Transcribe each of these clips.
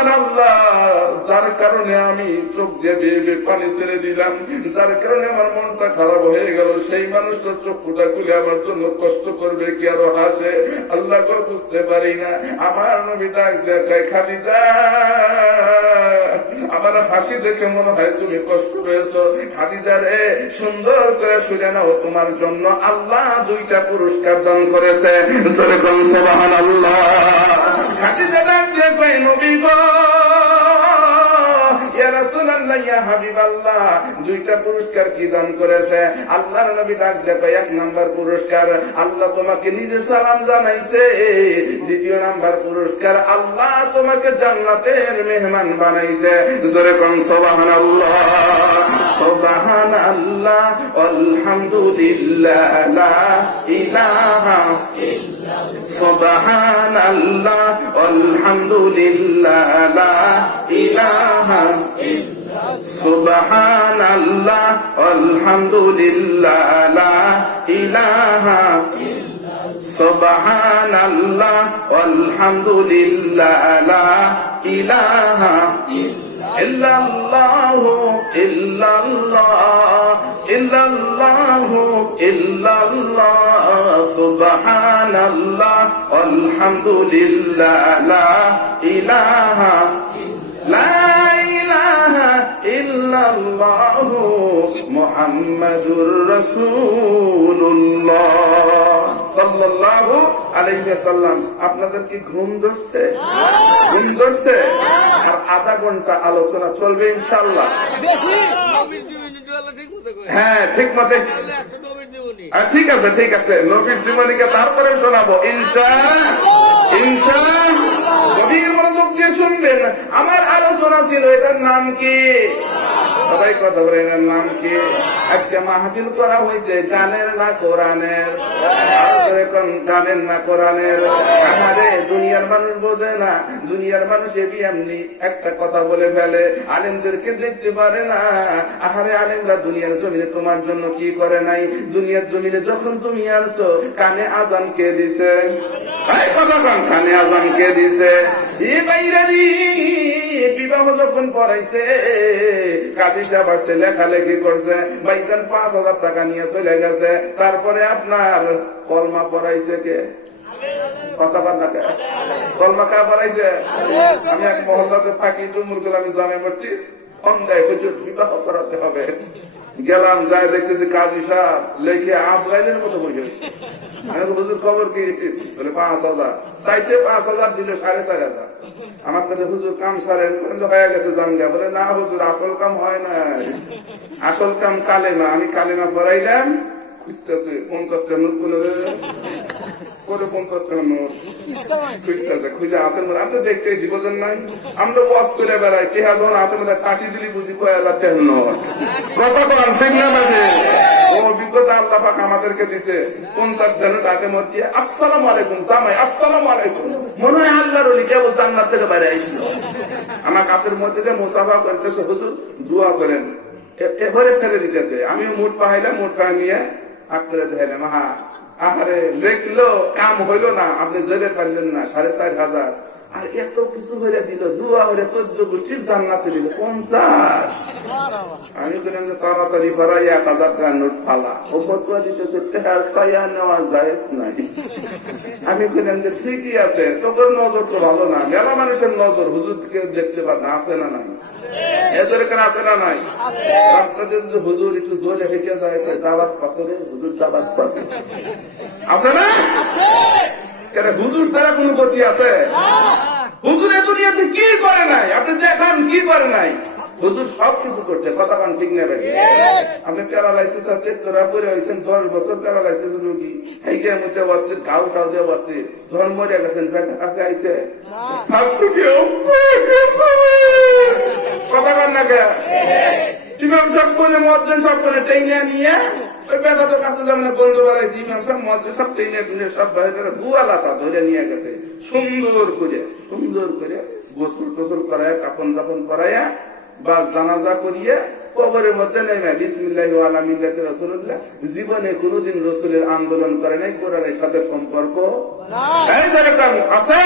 আমার আল্লাহ যার কারণে আমি চোখ দিয়ে বেয়ে পানি ছেড়ে দিলাম, যার কারণে আমার মনটা খারাপ হয়ে গেল, সেই মানুষটা চোখটা খুলে আমার জন্য কষ্ট করবে কি আরো হাসে? আল্লাহ বুঝতে পারি না। আমার নবী ডাক দেখায়, খাদিজা আমার হাসি দেখে মনে হয় তুমি কষ্ট পেয়েছ। খাদিজা রে, সুন্দর করে শুনে নাও, তোমার জন্য আল্লাহ 2টা পুরস্কার দান করেছে। সুবহানাল্লাহ। খাদিজা ডাক দেখায়, নবী গো, ইয়া রাসূলুল্লাহ, ইয়া হাবিবাল্লাহ, 2টা পুরস্কার কি দান করেছে? আল্লাহর নবী ডাক দেখায়, 1 নাম্বার পুরস্কার আল্লাহ তোমাকে নিজে সালাম জানাইছে, 2য় নাম্বার পুরস্কার আল্লাহ তোমাকে জান্নাতের মেহমান বানাইছে। জোরে কোন সুবহানাল্লাহ। সুবহানাল্লাহ আলহামদুলিল্লাহ লা ইলাহা ইল্লাল্লাহ। সুবহানাল্লাহ আলহামদুলিল্লাহ লা ইলাহা ইল্লাল্লাহ। সুবহানাল্লাহ আলহামদুলিল্লাহ লা ইলাহা ইল্লাল্লাহ। সুবহানাল্লাহ আলহামদুলিল্লাহ লা ইলাহা ইল্লাল্লাহ। ইল্লাল্লাহ ইল্লাল্লাহ ইল্লাল্লাহ। সুবহানাল্লাহ আলহামদুলিল্লাহ লা ইলাহা লা ইলাহা ইল্লাল্লাহ মুহাম্মাদুর রাসূলুল্লাহ সাল্লাল্লাহু আলাইহি ওয়াসাল্লাম। আপনাদের কি ঘুম ধরছে? ঘুম ধরছে? আর আধা ঘন্টা আলোচনা চলবে ইনশাআল্লাহ। হ্যাঁ, ঠিক মতে। ঠিক আছে, ঠিক আছে, নবীর জীবনীকে তারপরে শোনাবো ইনশাআল্লাহ। নবীর মনোযোগ দিয়ে শুনবেন। আমার আলোচনা ছিল, এটার নাম কি? সবাই কথা বলে, এটার নাম কি? আজকে মাহফিল করা হয়েছে গানের না কোরআনের? গানের না কোরআনের? আমারে দুনিয়ার মানুষ বোঝে না, দুনিয়ার মানুষ এমনি একটা কথা বলে ফেলে, আলেমদেরকে দেখতে পারে না। আহারে আলেমরা দুনিয়ার জমিনে তোমার জন্য কি করে নাই? দুনিয়ার জমিনে যখন তুমি আসছো, কানে আজান কে দিছে? কথা কন, কানে আজান কে দিছে? বিবাহ যখন পড়াইছে, কাজী সাহেব আসছে, লেখালেখি করছে, ভাইজান 5,000 টাকা নিয়ে চলে গেছে। তারপরে আপনার কলমা পড়াইছে কে? কথা বল না কে? কলমা কা পড়াইছে? আমি এক মহল্লাতে থাকি, ডুমুরগুলো আমি জানে করছি, অন্যায় হুজুর বিবাহ করাতে হবে। গেলাম, যায় দেখতেছি কাজী সাহেব লেখে আজরাইলের মতো বসে। আমি হুজুর খবর কি? বলে 5,000 চাইছে, 5,000 দিল 4,500। আমার কাছে হুজুর কাম সারেন হয়ে গেছে জানগা। বলে না হুজুর, আসল কাম হয় না, আসল কাম কালেমা। আমি কালেমা পড়াইলাম, খুঁজতেছে 50 নোট করে 50 নোট খুঁজতেছে, খুঁজে হাতের মধ্যে। আমি তো দেখতেছি, বোঝেন নাই? আমরা ওয়াজ করে বেড়াই, টেহা লোন হাতের মধ্যে কাটি দিলি বুঝি 1,000 নোট। কথা বলেন ঠিক না? বাজে ও অভিজ্ঞতা আল্লাহ পাক আমাদেরকে দিছে। 50 জন হাতের মধ্যে আসসালামু আলাইকুম জামাই, আসসালামু আলাইকুম। মনে হয় আল্লাহর ওলি কেবল জান্নাত থেকে বাইরে আইছিল। আমার হাতের মধ্যে যে মুসাফা করতেছে, হুজুর দোয়া করেন, এবারে ছেড়ে দিতেছে। আমি মুঠ পাহাইলাম, মুঠ পাহা নিয়ে হাত করে ধরলাম। আহারে লেখলো, কাম হইল না, আপনি জেলে পারলেন না, 4,500। আর এত কিছু হয়ে দিল, দোয়া হলে 14 গোষ্ঠীর জান্নাতে দিল 50। আমি বললাম যে তাড়াতাড়ি ভরাই 1,000 টাকা নোট ফালা। ও ফটোয়া দিতেছে, টাকা নেওয়া যায় নাই। আমি বললাম যে ঠিকই আছে, তোর নজর তো ভালো না। মেলা মানুষের নজর হুজুরকে দেখতে পার না, আছে না নাই? এদের কেন আছে না নাই? রাস্তাতে হুজুর একটু জোরে হেঁটে যায়, দাওয়াত পাথরে, হুজুর দাওয়াত পাথরে আছে না? কেন হুজুর ছাড়া কোন গতি আছে? হুজুরের দুনিয়াতে কি করে নাই? আপনি দেখান কি করে নাই? হুজুর সবকিছু করছে। কথা পান ঠিক নেবে? আপনি প্যারালাইসিস আছে, তোরা পরে হয়েছেন 10 বছর প্যারালাইসিস রোগী, এইটার মধ্যে বসছে, ঘাউ টাউ দিয়ে বসছে, ধর্ম মরে গেছেন, বেটার কাছে আইছে। কথা পান না কে? ইমাম সাহেব বলে মজ্জেন সব করে টেনে নিয়ে ওই বেটা তো কাছে যেমন বলতে পারাইছি, ইমাম সাহেব মজ্জেন সব টেনে টুনে সব বাইরে বুয়া লাতা ধরে নিয়ে গেছে। সুন্দর করে গোসল টোসল করায়, কাপন দাপন করাইয়া বা জানাজা করিয়ে কবরের মধ্যে নেমে বিসমিল্লাহি ওয়া আলা মিল্লাতি রাসূলুল্লাহ। জীবনে কোনদিন রাসূলের আন্দোলন করে নাই, কোরআনের সাথে সম্পর্ক নাই। আছে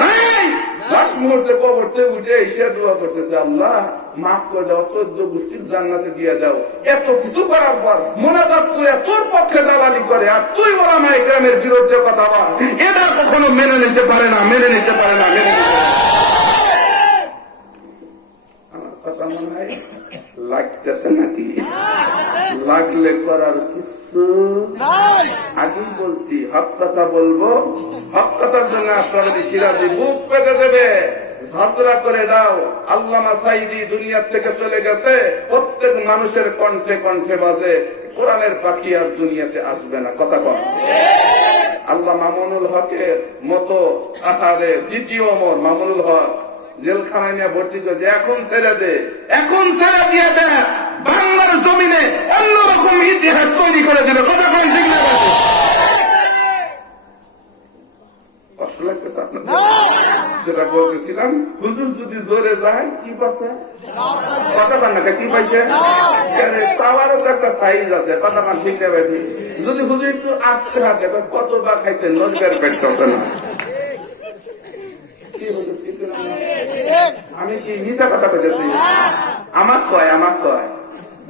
নাই? লাস্ট মুহূর্তে কবরতে উঠে এসে দোয়া করতেছে, আল্লাহ মাফ করে দাও, 14 গোষ্ঠীর জান্নাতে দিয়ে দাও। এত কিছু করার পর মোনাজাত করে তোর পক্ষে দালালি করে আর তুই ওলামায়ে কেরামের বিরুদ্ধে কথা বল, এটা কখনো মেনে নিতে পারে না, মেনে নিতে পারে না, মেনে নিতে পারে না। আমার কথা মনে হয় লাগতেছে নাকি? লাগলে করার কিছু আগেই বলছি, হক কথা বলবো, হক কথার জন্য আপনারা সিরাজি বুক পেতে দেবে, ঝাঁচরা করে দাও। আল্লামা সাঈদী দুনিয়ার থেকে চলে গেছে, প্রত্যেক মানুষের কণ্ঠে কণ্ঠে বাজে, কোরআনের পাখি আর দুনিয়াতে আসবে না। কথা কম। আল্লাহ মামুনুল হকের মতো আহারে দ্বিতীয় ওমর মামুনুল হক জেলখানায় নিয়ে ভর্তি করে, এখন ছেড়ে দে, এখন ছেড়ে দিয়ে দে, বাংলার জমিনে অন্যরকম ইতিহাস তৈরি করে দিল। কথা কম ঠিক না? কষ্ট লাগতেছে আপনার? যেটা বলতেছিলাম, হুজুর যদি জোরে যায় কি পাচ্ছে? কথা কান না, কি পাইছে? পাওয়ারও তো একটা সাইজ আছে। কথা কান ঠিক না? যদি হুজুর একটু আসতে থাকে কতবার খাইছেন, নদীর পেট চলবে না। আমি কি মিশা কথা বলেছি? আমার কয়, আমার কয়।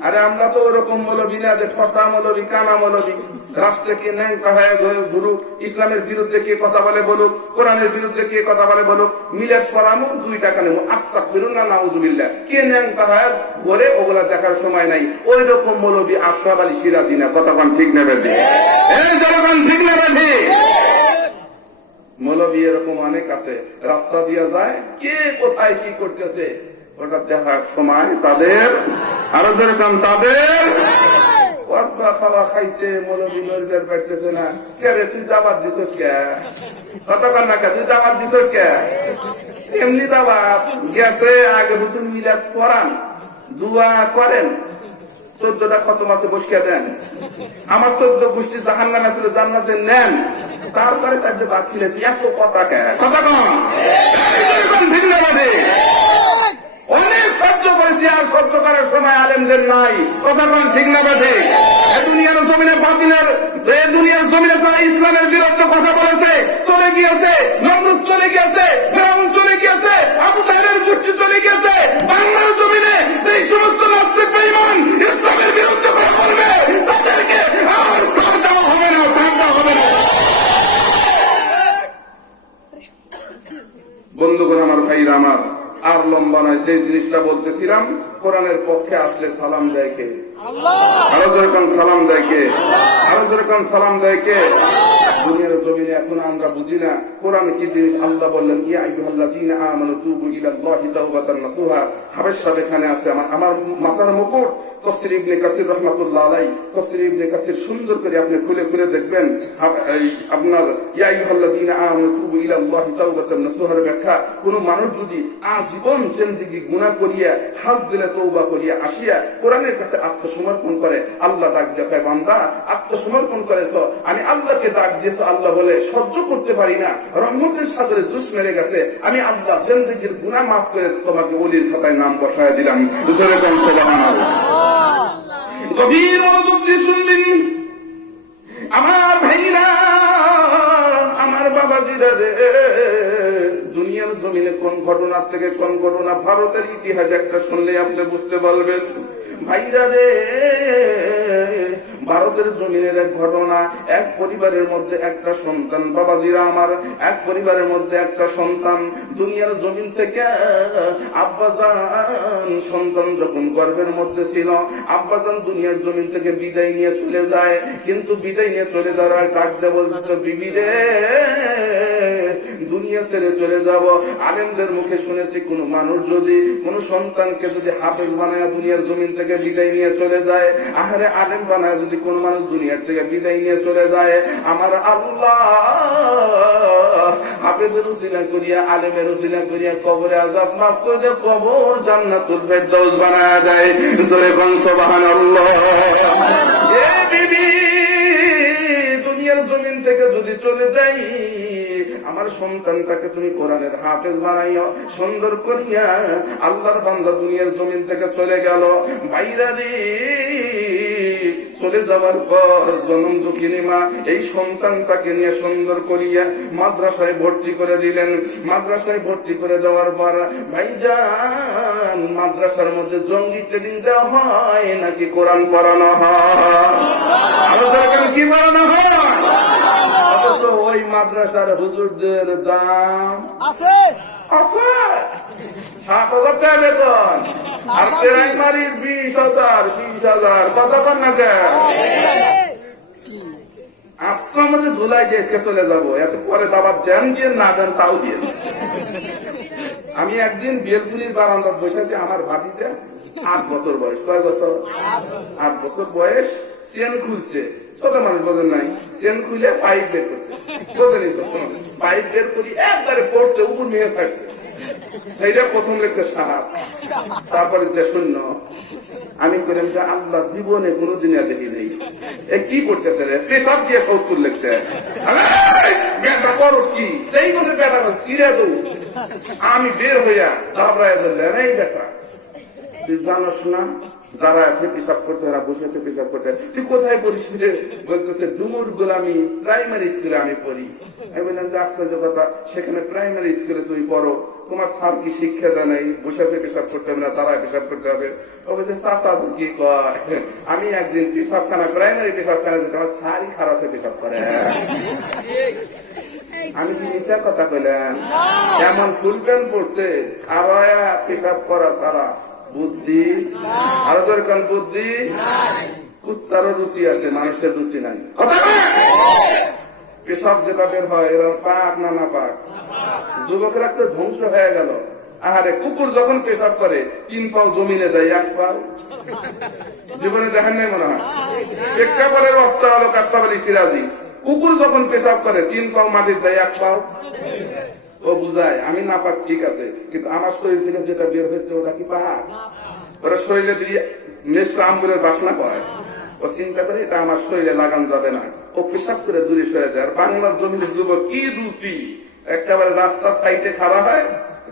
আরে আমরা তো ওরকম মৌলবী না যে ঠকা মৌলবী, কানা মৌলবী। রাষ্ট্রে কে ন্যাংটা হয়ে ঘুরুক, ইসলামের বিরুদ্ধে কে কথা বলে বলুক, কোরআনের বিরুদ্ধে কে কথা বলে বলুক, মিলাদ পড়ামো 2 টাকা নেবো, আস্তাগফিরুল্লাহ নাউযুবিল্লাহ। কে ন্যাংটা হয়ে ঘরে ওগুলা দেখার সময় নাই। ওই রকম মৌলবী আশরাফ আলী সিরাজি না। কথা কোন ঠিক নেবে? এই জনগণ ঠিক নেবে? মৌলবী এরকম অনেক আছে, রাস্তা দিয়ে যায়, কে কোথায় কি করতেছে ওটা দেখার সময় তাদের, আরো যেরকম তাদের কতবা খাওয়া খাইছে, মৌলবী নজর পাইতেছে না। কে রে তুই দাবাত দিছস কে? কতক্ষণ না তুই দাবাত দিছস কে? এমনি দাবাত গেছে, আগে বুঝুন মিলাদ পড়ান, দোয়া করেন, 14টা খতম আছে বসিয়ে দেন। আমার 14 গোষ্ঠী জাহান্নামে ছিল, জান্নাতে নেন। তারপরে তার বাদ ছিলেছি, এত কথা কে? কথা কম ভিন্ন বাদে অনেক সহ্য করেছি, আর সহ্য করার সময় আলেমদের নাই। কথা কম ঠিক না বাদে? দুনিয়ার জমিনে বাতিলের, দুনিয়ার জমিনে তারা ইসলামের বিরুদ্ধে কথা বলেছে, চলে গিয়েছে। নমরুদ চলে গিয়েছে, ফিরআউন চলে গিয়েছে, আবু জাহেলের গোষ্ঠী চলে গিয়েছে। বাংলার জমিনে সেই সমস্ত নাস্তিক বেঈমান ইসলামের বিরুদ্ধে কথা বলবে, তাদেরকে আর ছাড় দেওয়া হবে না, ছাড় দেওয়া হবে না। বন্ধুগণ আমার, ভাইরা আমার, আর লম্বা নয়, যে জিনিসটা বলতেছিলাম, কোরআনের পক্ষে আসলে সালাম দেয় কে? আরো যেরকম সালাম দেয় কে? আরো যেরকম সালাম দেয় কে? দুনিয়ার জমিনে এখন আমরা বুঝি না কোরআন কি জিনিস। আল্লাহ বললেন, ইয়া আইয়ুহাল্লাযীনা আমানু তুবু ইলাল্লাহি তাওবাতান নাসুহা। হাবেশ সাহেব এখানে আছে, আমার মাথার মুকুট। তাফসীর ইবনে কাসির রাহমাতুল্লাহ আলাইহি, তাফসীর ইবনে কাসির সুন্দর করে আপনি খুলে খুলে দেখবেন। আপনার ইয়া আইয়ুহাল্লাযীনা আমানু তুবু ইলাল্লাহি তাওবাতান নাসুহার ব্যাখ্যা, কোন মানুষ যদি আজীবন জিন্দেগি গুনাহ করিয়া খাস দিলে তওবা করিয়া আসিয়া কোরআনের কাছে আত্মসমর্পণ করে, আল্লাহ ডাক দেখায়, বান্দা আত্মসমর্পণ করেছো, আমি আল্লাহকে ডাক দিয়েছো, আল্লাহ বলে সহ্য করতে পারি না, রহমতের সাগরে জুস মেরে গেছে, আমি আল্লাহ জিন্দেগির গুনাহ মাফ করে তোমাকে ওলির খাতায় নাম বসায় দিলাম। গভীর মনোযোগ দিয়ে শুনবেন আমার ভাইরা, আমার বাবাজিরা রে। দুনিয়ার জমিনে কোন ঘটনার থেকে কোন ঘটনা, ভারতের ইতিহাস একটা শুনলে আপনি বুঝতে পারবেন। ভাইরা রে, ভারতের জমিনের এক ঘটনা, এক পরিবারের মধ্যে একটা সন্তান। বাবাজিরা আমার, এক পরিবারের মধ্যে একটা সন্তান দুনিয়ার জমিন থেকে আব্বাজান, সন্তান যখন গর্ভের মধ্যে ছিল, আব্বাজান দুনিয়ার জমিন থেকে বিদায় নিয়ে চলে যায়। কিন্তু বিদায় নিয়ে চলে যাওয়ার ডাক দিয়ে বলছিল, বিবি রে দুনিয়া ছেড়ে চলে যাব। আলেমদের মুখে শুনেছি, কোন মানুষ যদি কোন সন্তানকে যদি হাফেজ বানায় দুনিয়ার জমিন থেকে বিদায় নিয়ে চলে যায়, আহারে আলেম বানায় যদি কোন মানুষ দুনিয়ার থেকে বিদায় নিয়ে চলে যায়, আমার আল্লাহ হাফেজের উসিলা করিয়া, আলেমের উসিলা করিয়া কবরে আযাব মাফ করে কবর জান্নাতুল ফেরদাউস বানায় দেয়। জোরে কোন সুবহানাল্লাহ। এ বিবি, দুনিয়ার জমিন থেকে যদি চলে যাই, আমার সন্তানটাকে তুমি কোরআনের হাফেজ বানাইও, সুন্দর করিয়া। আল্লাহর বান্দা দুনিয়ার জমিন থেকে চলে গেল। বাইরা রে, চলে যাওয়ার পর জনম দুঃখিনী মা এই সন্তানটাকে নিয়ে সুন্দর করিয়া মাদ্রাসায় ভর্তি করে দিলেন। মাদ্রাসায় ভর্তি করে দেওয়ার পর ভাইজান মাদ্রাসার মধ্যে জঙ্গি ট্রেনিং দেওয়া হয় নাকি কোরআন পড়ানো হয়? কি পড়ানো হয়? অথচ ওই মাদ্রাসার হুজুরদের দাম আছে 7,000 টাকা বেতন, আর প্রাইমারির 20,000 কথা বল না কেন? আজকে আমাদের ধুলাই যে চলে যাবো, এত পরে আবার দেন দিয়ে না দেন তাও দিয়ে। আমি একদিন বেলগুলির বারান্দা বসেছি, আমার ভাতিতে 8 বছর বয়স। কয় বছর? 8 বছর বয়স। চেন খুলছে, ছোট মানুষ বোঝেন নাই, চেন খুলে পাইপ বের করছে, বোঝেনি তো, পাইপ বের করি একবারে পড়ছে, উপর নিয়ে থাকছে। সেইটা প্রথম লেখছে সাহাব, তারপরে যে শূন্য। আমি বললাম যে আল্লাহ জীবনে কোনোদিন দেখি নেই, এ কি করতেছে রে? পেশাব দিয়ে 70 লেখছে। বেটা করস কি? সেই কথা বেটা ছিঁড়ে দৌ। আমি বের হইয়া ঘাবড়ায় ধরলাম, এই বেটা তুই জানোস না যারা আপনি পেশাব করতে, ওরা বসে পেশাব করতে, তুই কোথায় পড়িস? বলতেছে ডুমুর গোলামি প্রাইমারি স্কুলে আমি পড়ি। আমি বললাম যে আশ্চর্য কথা, সেখানে প্রাইমারি স্কুলে তুমি পড়ো, তোমার স্যার কি শিক্ষা দেয় নাই বসে পেশাব করতে হবে না, তারা পেশাব করতে হবে? ও বলছে চাচা কি কয়, আমি একদিন পেশাবখানা প্রাইমারি পেশাবখানা যেতে, আমার স্যারই খারাপ পেশাব করে। আমি কি মিথ্যা কথা কইলাম? এমন ফুল প্যান্ট পড়ছে, খাওয়ায়া পেশাব করা ছাড়া বুদ্ধি, আরো দরকার বুদ্ধি। কুত্তারও রুচি আছে, মানুষের রুচি নাই। পেশাব যেটা বের হয় এরা পাক না না পাক? যুবকেরা তো ধ্বংস হয়ে গেল। আহারে, কুকুর যখন পেশাব করে 3 পাও জমিনে যায়, 1 পাও জীবনে দেখেন নাই মনে হয়? প্রেক্ষাপটের অবস্থা হলো কাত্তাবাড়ি সিরাজি, কুকুর যখন পেশাব করে 3 পাও মাটির যায়, 1 পাও। ও বুঝায় আমি না পাক, ঠিক আছে, কিন্তু আমার শরীর থেকে যেটা বের হয়েছে ওটা কি পাক? ওরা শরীরে দিয়ে মেশকা আম্বুরের বাসনা পায়, ও চিন্তা করে এটা আমার শরীরে লাগান যাবে না, ও পেশাব করে দূরে সরে যায়। আর বাংলার জমিনে যুবক কি রুচি, একেবারে রাস্তা সাইডে খাড়া হয়,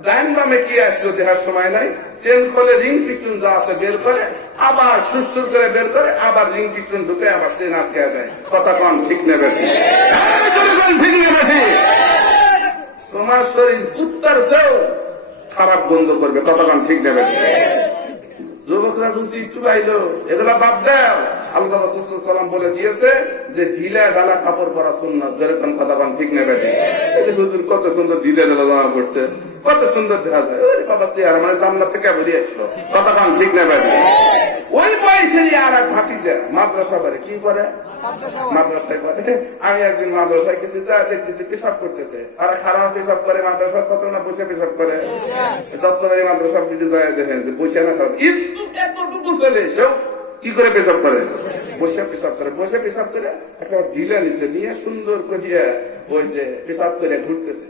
ডাইন বামে কি আসলো দেখার সময় নাই, চেন খোলে রিং পিস্টন যা আছে বের করে, আবার সুরসুর করে বের করে, আবার রিং পিস্টন ঢুকে আবার চেন আটকে যায়। কথা কন ঠিক নেবে? ঠিক নেবে? তোমার শরীর কুত্তার চেয়েও খারাপ বন্ধ করবে। কতক্ষণ ঠিক নেবে? যুবকরা রুচি চুবাইলো, এগুলা বাদ দাও। আল্লাহ রাসূল সাল্লাম বলে দিয়েছে যে ঢিলা ঢালা কাপড় পরা সুন্নাত। যেরকম কতক্ষণ ঠিক নেবে? হুজুর কত সুন্দর ঢিলা ঢালা জামা পড়ছে, কত সুন্দর দেখা যায়। ওরে বাবা, চেয়ার মানে জানলা থেকে বেরিয়ে আসলো। কতক্ষণ ঠিক নেবে? ওই বয়সেরই আর এক ভাতিজা মাদ্রাসা করে, কি করে? মাদ্রাসায় করে। আমি একদিন মাদ্রাসায় কিছু যা দেখছি পেশাব করতেছে, তারা খারাপ পেশাব করে, মাদ্রাসা কত না বসে পেশাব করে। দপ্তরে মাদ্রাসা কিছু যায় দেখেন যে বসে না খারাপ, এতটুকু চলে এসেও কি করে পেশাব করে? বসে পেশাব করে। বসে পেশাব করে একটা ঢিলা নিচ্ছে, নিয়ে সুন্দর করিয়া ওই যে পেশাব করে ঘুরতেছে।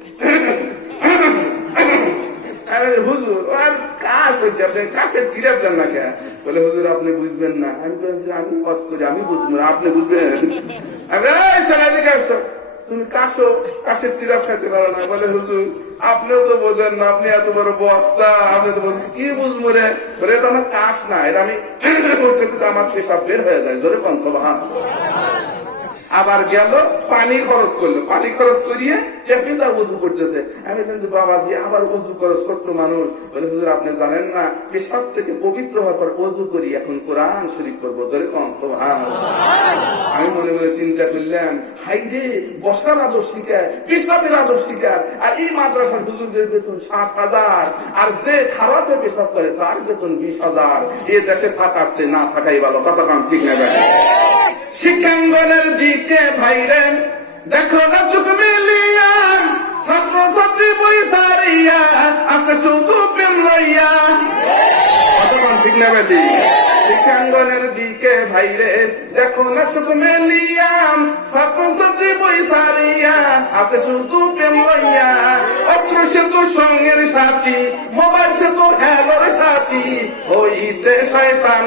হুজুর আর কাজ হয়েছে, আপনি কাছে ছিড়াব দেন না কে? বলে হুজুর আপনি বুঝবেন না। আমি আমি কাজ করি, আমি বুঝবো না, আপনি বুঝবেন? তুমি কাশো, কাশে সিরাপ খাইতে পারো না। বলে হুজুর আপনিও তো বোঝেন না, আপনি এত বড় বক্তা, আপনি তো বলছেন কি বুঝবো রে? বলে এটা আমার কাশ না, এটা আমি করতেছি তো আমার পেশাব বের হয়ে যায়। জোরে পঞ্চবাহান। আবার গেল পানি খরচ করলো, পানি খরচ করিয়ে তার উজু করতেছে। আমি কিন্তু বাবাজি আবার উজু খরচ করতো মানুষ। বলে হুজুর আপনি জানেন না, পেশাব থেকে পবিত্র হওয়ার পর উজু করি, এখন কোরআন শরীফ করবো। ধরে কম আমি মনে মনে চিন্তা করলাম, হাই রে, বসার আদর শিখায়, পেশাবের আদর শিখায়, আর এই মাদ্রাসার হুজুরদের বেতন 7,000, আর যে খারাপে পেশাব করে তার বেতন 20,000। এ দেশে থাকাচ্ছে না থাকাই ভালো। কথা কাম ঠিক নেবে? শিক্ষাঙ্গনের দিকে ভাইরে দেখো না চোখ মিলিয়া, ছাত্র ছাত্রী বই সারিয়া আছে শুধু প্রেম লইয়া। ঠিক না বেটি? শিক্ষাঙ্গনের দিকে ভাইরে দেখো না চোখ মিলিয়া, ছাত্র ছাত্রী বই সারিয়া আছে শুধু প্রেম লইয়া। অত্র সে তো সঙ্গের সাথী, মোবাইল সে তো হ্যালোর সাথী, হইতে শয়তান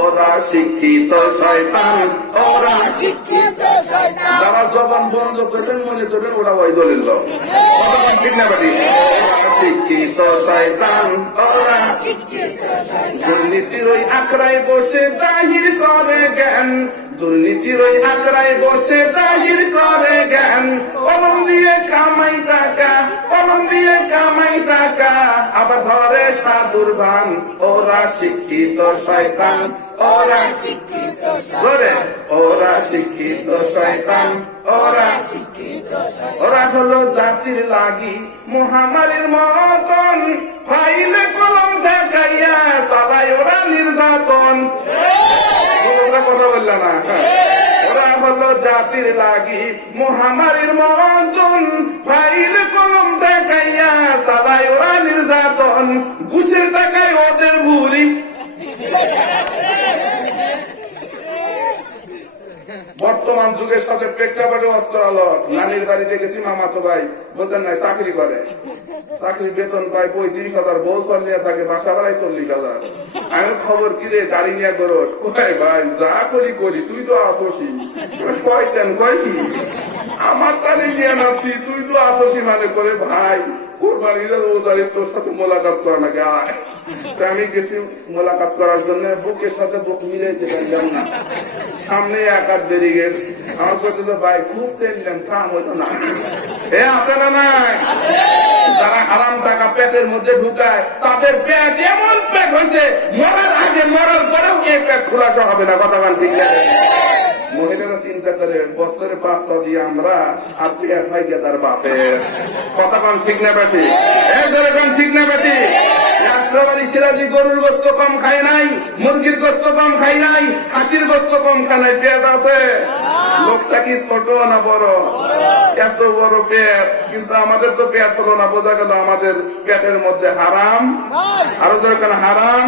ওরা শিক্ষিত শয়তান, ওরা শিক্ষিত শয়তান। যারা জবান বন্ধ করবেন মনে করবেন ওরা ওই দলিল। ঠিক না বাড়ি? শিক্ষিত শয়তান, ওরা দুর্নীতির ওই আখড়ায় বসে জাহির করে জ্ঞান, দুর্নীতির ওই আখড়ায় বসে জাহির করে জ্ঞান, কলম দিয়ে কামাই টাকা, কলম দিয়ে কামাই টাকা, আবার ধরে সাধুর ভান, ওরা শিক্ষিত শয়তান, ওরা শিক্ষিত করে, ওরা শিক্ষিত শয়তান, ওরা শিক্ষিত, ওরা হলো জাতির লাগি মহামারীর মতন, ফাইলে কলম ঠেকাইয়া চালায় ওরা নির্যাতন। ওরা কথা বলল না, ওরা হলো জাতির লাগি মহামারীর মতন, ফাইলে কলম ঠেকাইয়া চালায় ওরা নির্যাতন, ঘুষের টাকায় ওদের ভুরি। বর্তমান যুগের সাথে প্রেক্ষাপটে অস্ত্র আলো, নানির বাড়িতে গেছি মামাতো ভাই বলতেন নাই চাকরি করে, চাকরির বেতন পায় 35,000, বউ করলে তাকে বাসা বাড়ায় 40,000। আমি খবর কিরে গাড়ি নিয়ে করস, কোথায় ভাই যা করি করি, তুই তো আসসি কয়তেন কয় কি আমার তালে নিয়ে নাসি, তুই তো আসসি মানে করে ভাই কোরবানির ওদারির তোর সাথে মোলাকাত করা নাকি আয়। আমি গেছি মোলাকাত করার জন্য, বুকের সাথে বুক মিলে যেতাম না, সামনে এক হাত বেরিয়ে গেল, আমার কাছে তো ভাই খুব টেনলাম, কাম হইতো না। এ আছে না নাই যারা হারাম টাকা পেটের মধ্যে ঢুকায়, তাদের পেট এমন পেট হয়েছে মরার আগে মরার পরেও এই পেট খোলাসা হবে না। কথা বল ঠিক আছে? মহিলারা চিন্তা করে বছরে 500 দিয়ে আমরা আর পেট হয় গে তার বাপের। কথা বল ঠিক না বেটি? ঠিক না বেটি? রাষ্ট্রবাদী সিরাজি গরুর গোস্ত কম খায় নাই, মুরগির গোস্ত কম খায় নাই, খাসির গোস্ত কম খায় নাই, পেট আছে। লোকটা কি ছোট না বড়? এত বড় পেট, কিন্তু আমাদের তো পেট হলো না। বোঝা গেল আমাদের পেটের মধ্যে হারাম, আরো দরকার হারাম।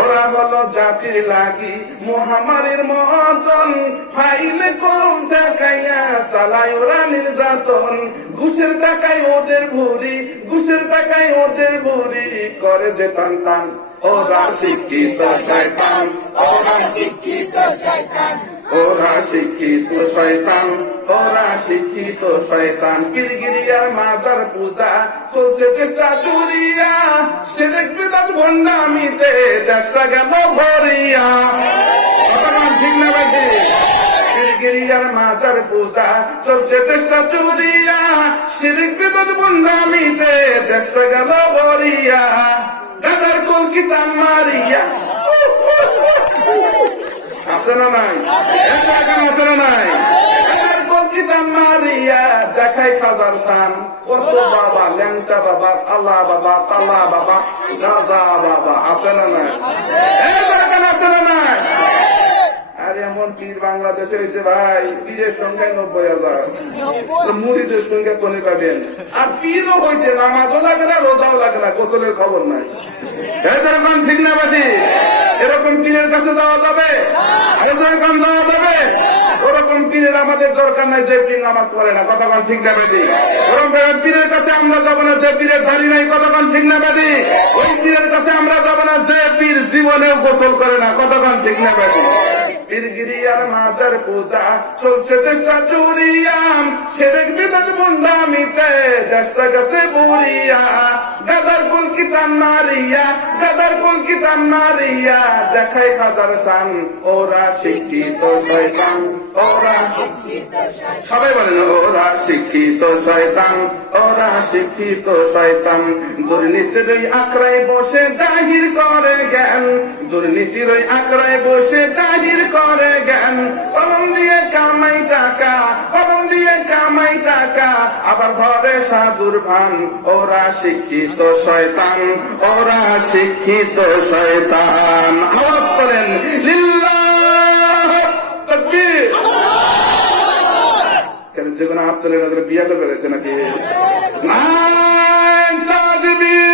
ওরা বলো জাতির লাগি মহামারীর মতন, ফাইলে কলম ঠেকাইয়া চালায় ওরা নির্যাতন, ঘুষের টাকায় ওদের ভুরি, ঘুষের টাকায় ওদের ভুরি, করে যে টান টান, ওরা শিক্ষিত শয়তান, ওরা শিক্ষিত শয়তান, ওরা শিক্ষিত শয়তান, ওরা শিক্ষিত শয়তান। গিরিগিরিয়ার মাজার পূজা চলছে চেষ্টা জুড়িয়া, সে দেখবে তার ভণ্ডামিতে চেষ্টা গেল ভরিয়া। ঠিক না বাকি? গিরিগিরিয়ার মাজার পূজা চলছে চেষ্টা জুড়িয়া, সে দেখবে তার ভণ্ডামিতে চেষ্টা গেল ভরিয়া। গাদার কলকিতা মারিয়া আছে না নাই? আছে না নাই? কলকিতা মারিয়া দেখাই খাজার শান, কত বাবা, ল্যাংটা বাবা, আল্লাহ বাবা, তালা বাবা, গাজা বাবা, আছে না নাই? আছে না নাই? আর এমন পীর বাংলাদেশে হয়েছে ভাই, পীরের সংখ্যায় 90,000, মুড়িদের সংখ্যা কোনে পাবেন। আর পীরও হয়েছে, নামাজও লাগে না, রোজাও লাগে না, গোসলের খবর নাই। এরকম ঠিক না বাকি? এরকম পীরের কাছে যাওয়া যাবে? এরকম যাওয়া যাবে? ওরকম পীরের আমাদের দরকার নাই যে পীর নামাজ পড়ে না। কতক্ষণ ঠিক না বেটি? ওরকম পীরের কাছে আমরা যাবো না যে পীরের ধারি নাই। কতক্ষণ ঠিক না বেটি? ওই পীরের কাছে আমরা যাবো না যে পীর জীবনেও গোসল করে না। কতক্ষণ ঠিক না বেটি? পীরগিরিয়ার মাজার পূজা চলছে চেষ্টা জুড়িয়া, সে দেখবি তার ভণ্ডামিতে চেষ্টা গেছে বুড়িয়া। গাদার কলকিতা মারিয়া, গাদার কলকিতা মারিয়া দেখাই খাজার শান, ওরা শিক্ষিত শয়তান, ওরা শিক্ষিত, সবাই বলেন ওরা শিক্ষিত শয়তান, ওরা শিক্ষিত শয়তান। দুর্নীতির ওই আখড়ায় বসে জাহির করে জ্ঞান, দুর্নীতির ওই আখড়ায় বসে জাহির করে জ্ঞান, কলম দিয়ে কামাই টাকা, কলম দিয়ে কামাই টাকা, আবার ধরে সাধুর ভান, ওরা শিক্ষিত শয়তান, ওরা শিক্ষিত শয়তান। আওয়াজ করেন লিল্লাহ তাকবীর। কেন যে কোনো হাত তোলে না, বিয়া করবে নাকি? না তাকবীর।